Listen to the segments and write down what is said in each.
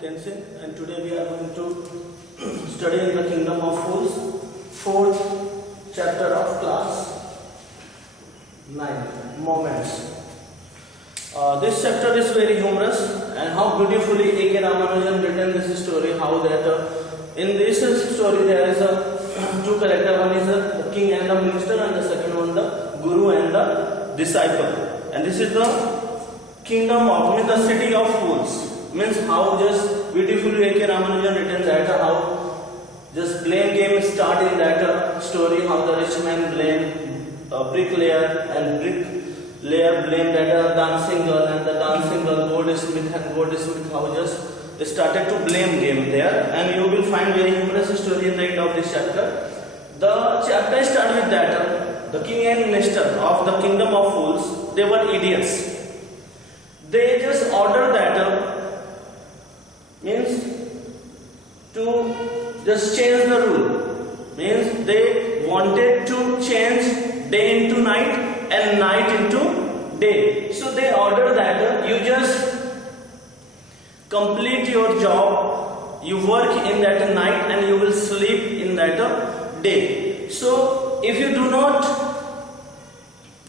Tenzin, and today we are going to study in the Kingdom of Fools, fourth chapter of class 9, Moments. This chapter is very humorous, and how beautifully A.K. Ramanujan written this story. How that in this story there is two characters. One is the king and the minister, and the second one the guru and the disciple. And this is the kingdom of, means the city of fools. Means how just beautifully A.K. Ramanujan written that how just blame game start in that story, how the rich man blame bricklayer, and bricklayer blame that dancing girl, and the dancing girl goldsmith, and goldsmith how just started to blame game there. And you will find very impressive story in the end of this chapter. The chapter starts with that the king and minister of the kingdom of fools, they were idiots. They just ordered that means to just change the rule. Means they wanted to change day into night and night into day. So they ordered that you just complete your job, you work in that night and you will sleep in that day. So if you do not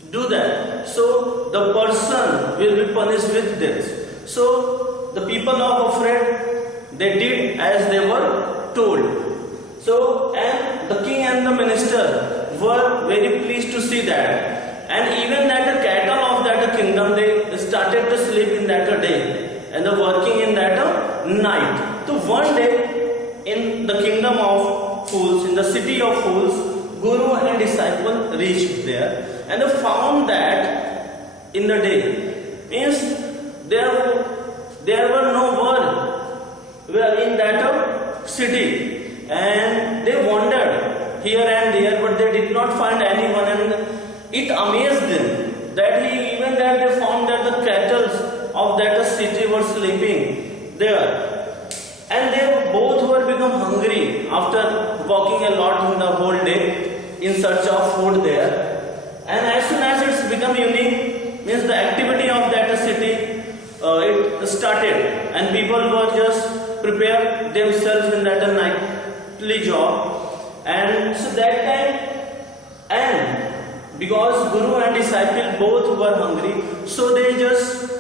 do that, so the person will be punished with death. So the people are afraid. They did as they were told. So, and the king and the minister were very pleased to see that. And even that the cattle of that kingdom, they started to sleep in that day and the working in that night. So one day in the kingdom of fools, in the city of fools, guru and disciple reached there, and they found that in the day means there were no word were in that city, and they wandered here and there, but they did not find anyone, and it amazed them that even that they found that the cattle of that city were sleeping there, and they both were become hungry after walking a lot in the whole day in search of food there. And as soon as it's become evening, means the activity of that city it started, and people were just prepare themselves in that nightly job. And so that time, and because guru and disciple both were hungry, so they just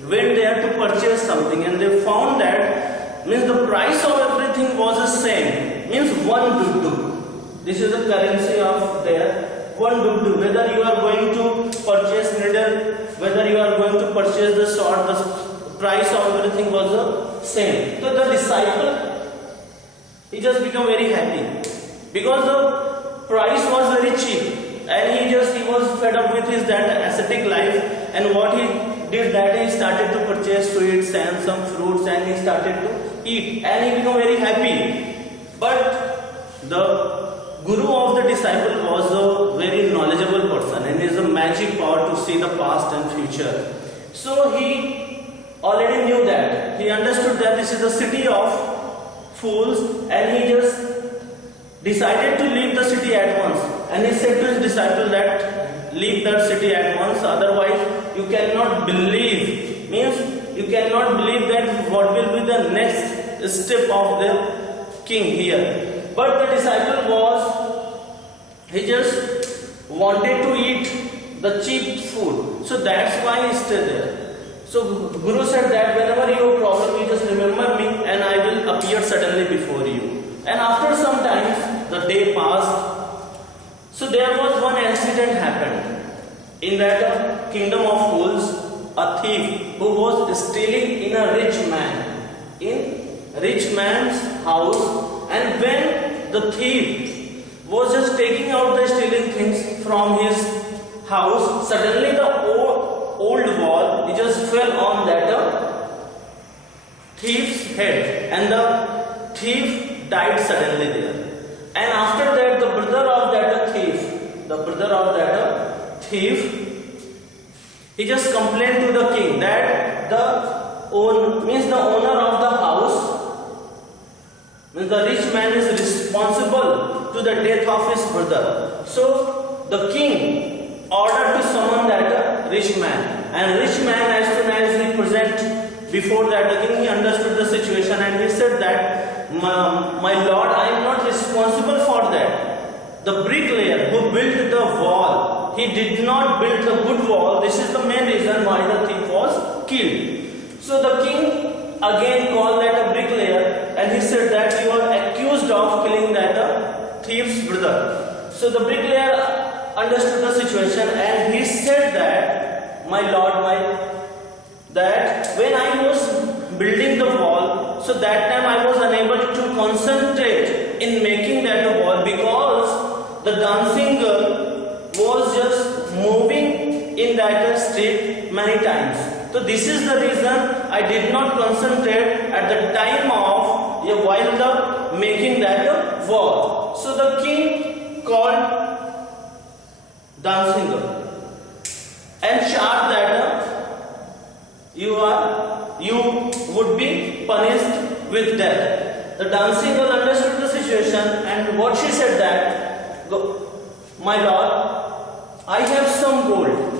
went there to purchase something, and they found that means the price of everything was the same, means one dugdug. This is the currency of there, one dugdug. Whether you are going to purchase needle, whether you are going to purchase the sword, the price of everything was the same. So the disciple, he just became very happy because the price was very cheap, and he was fed up with his that ascetic life. And what he did that he started to purchase sweets and some fruits, and he started to eat, and he became very happy. But the guru of the disciple was a very knowledgeable person, and is a magic power to see the past and future. So he already knew that, he understood that this is the city of fools, and he just decided to leave the city at once. And he said to his disciple that leave that city at once, otherwise you cannot believe, means you cannot believe that what will be the next step of the king here. But the disciple he just wanted to eat the cheap food, so that's why he stayed there. So Guru said that whenever you have problem, you just remember me, and I will appear suddenly before you. And after some time, the day passed. So there was one incident happened in that kingdom of fools. A thief who was stealing in a rich man's house, and when the thief was just taking out the stealing things from his house, suddenly the old wall, it just fell on that thief's head, and the thief died suddenly there. And after that, the brother of that thief, he just complained to the king that the owner of the house, means the rich man, is responsible to the death of his brother. So the king ordered to summon that rich man, and rich man, as soon as he present before that the king, he understood the situation and he said that, my lord, I am not responsible for that. The bricklayer who built the wall, he did not build a good wall. This is the main reason why the thief was killed. So the king again called that a bricklayer and he said that you are accused of killing that thief's brother. So the bricklayer understood the situation and he said that, my lord, that when I was building the wall, so that time I was unable to concentrate in making that wall because the dancing girl was just moving in that street many times. So this is the reason I did not concentrate at the time of while the making that wall. So the king called dancing girl and charged that you would be punished with death. The dancing girl understood the situation and what she said that, my lord, I have some gold.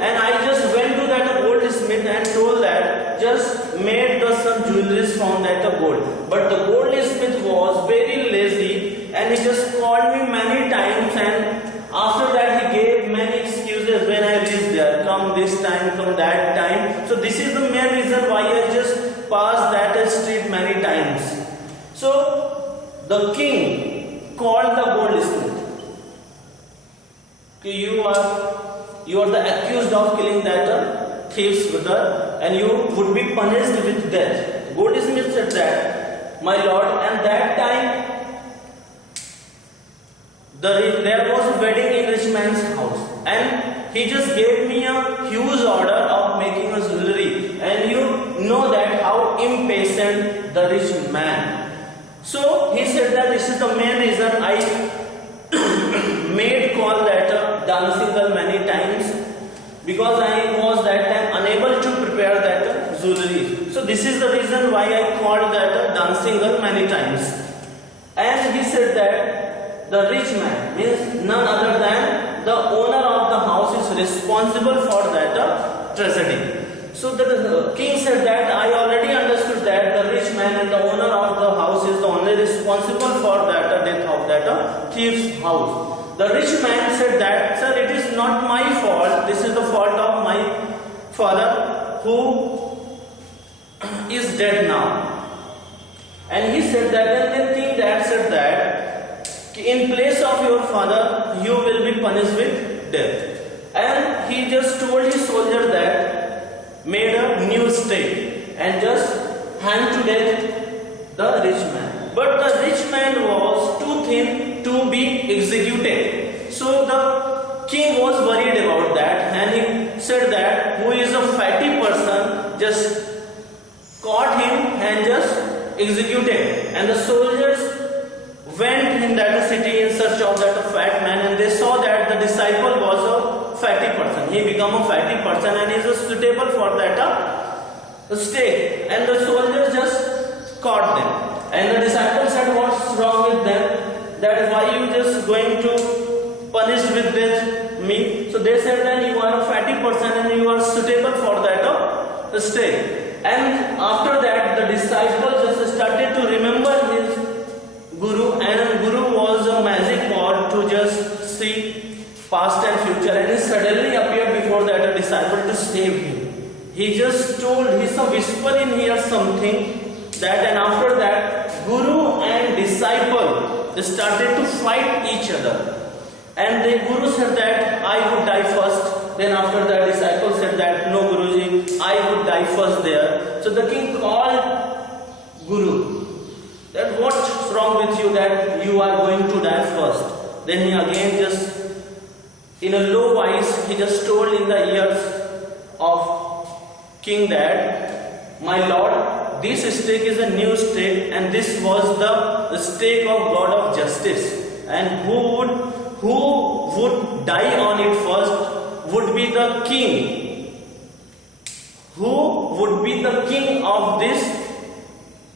And I just went to that goldsmith and told that just made some jewelries from that gold. But the goldsmith was very lazy and he just called me many times, and after that he gave many excuses when I reached there. Come this time, come that time. So this is the main reason why I just passed that street many times. So the king called the goldsmith. You are the accused of killing that thief's brother and you would be punished with death. Goldsmith said that, my lord, and that time there was a wedding in rich man's house and he just gave me a huge order of making a jewelry, and you know that how impatient the rich man. So he said that this is the main reason I made call that dancing girl many times, because I was that time unable to prepare that jewelry. So this is the reason why I called that dancing girl many times. And he said that the rich man means none other than the owner of the house is responsible for that tragedy. So the king said that I already understood that the rich man and the owner of the house is the only responsible for that death of that thief's house. The rich man said that, sir, it is not my fault. This is the fault of my father who is dead now. And he said that, and the king that said that in place of your father you will be punished with death. And he just told his soldier that made a new stake and just hanged to death the rich man. But the rich man was too thin to be executed. So the king was worried about that and he said that who is a fatty person, just caught him and just executed. And the soldiers went in that city in search of that fat man, and they saw that the disciple was a fatty person. He became a fatty person and is suitable for that stake. And the soldiers just caught them. And the disciples said, what's wrong with them? That why you just going to punish with death me? So they said that you are a fatty person and you are suitable for that stake. And after that the disciples just started to remember his Guru, and Guru was a magic god to just see past and future, and he suddenly appeared before that disciple to save him. He just told, he's a whisper in here something that, and after that Guru and disciple started to fight each other. And the Guru said that I would die first. Then after that disciple said that no Guruji, I would die first there. So the king called Guru that what's wrong with you that you are going to die first. Then he again just in a low voice he just told in the ears of king that, my lord, this stake is a new stake and this was the stake of God of justice, and who would die on it first would be the king. Who would be the king of this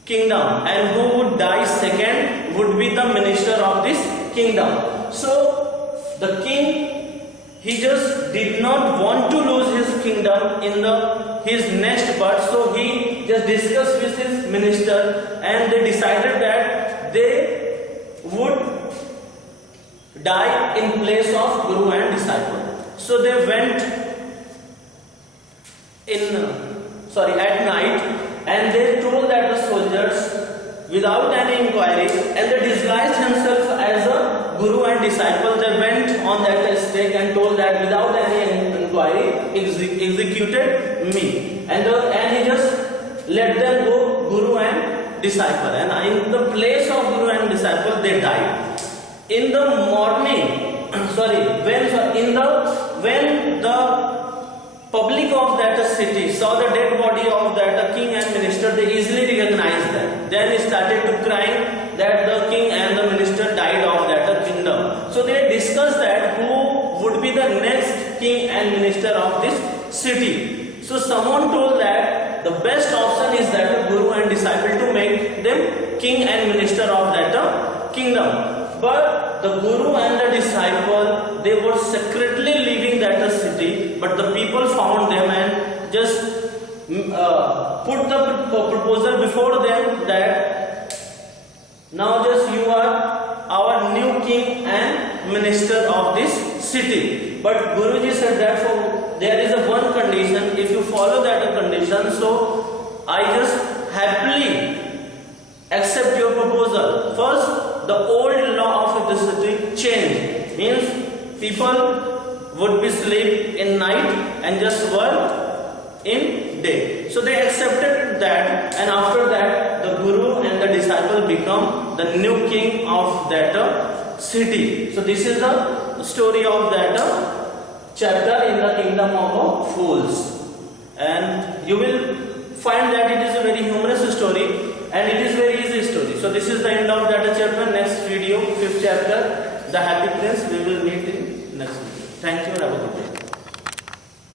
kingdom, and who would die second would be the minister of this kingdom. So the king, he just did not want to lose his kingdom in the his next birth. So he just discussed with his minister, and they decided that they would die in place of Guru and disciple. So they went at night, and they told that the soldiers without any inquiry, and they disguised himself as a Guru and disciple. They went on that stake and told that without any inquiry, executed me, and he just let them go, Guru and disciple, and in the place of Guru and disciple they died. In the morning, when the public of that city saw the dead body of that king and minister, they easily recognized them. Then started to crying that the king and the minister died of that kingdom. So they discussed that who would be the next king and minister of this city. So someone told that the best option is that Guru and disciple to make them king and minister of that kingdom. But the Guru and the disciple, they were secretly leaving that city, but the people found them and just put the proposal before them that now just you are our new king and minister of this city. But Guruji said that there is a one condition, if you follow that condition, so I just happily accept your proposal. First, the old law of the city changed, means people would be sleep in night and just work in day. So they accepted that, and after that the Guru and the disciple become the new king of that city. So this is the story of that chapter in the kingdom of fools, and you will find that it is a very humorous story. And it is very easy story. So this is the end of that chapter. Next video, 5th chapter, the Happy Prince. We will meet in next video. Thank you. Have a good day.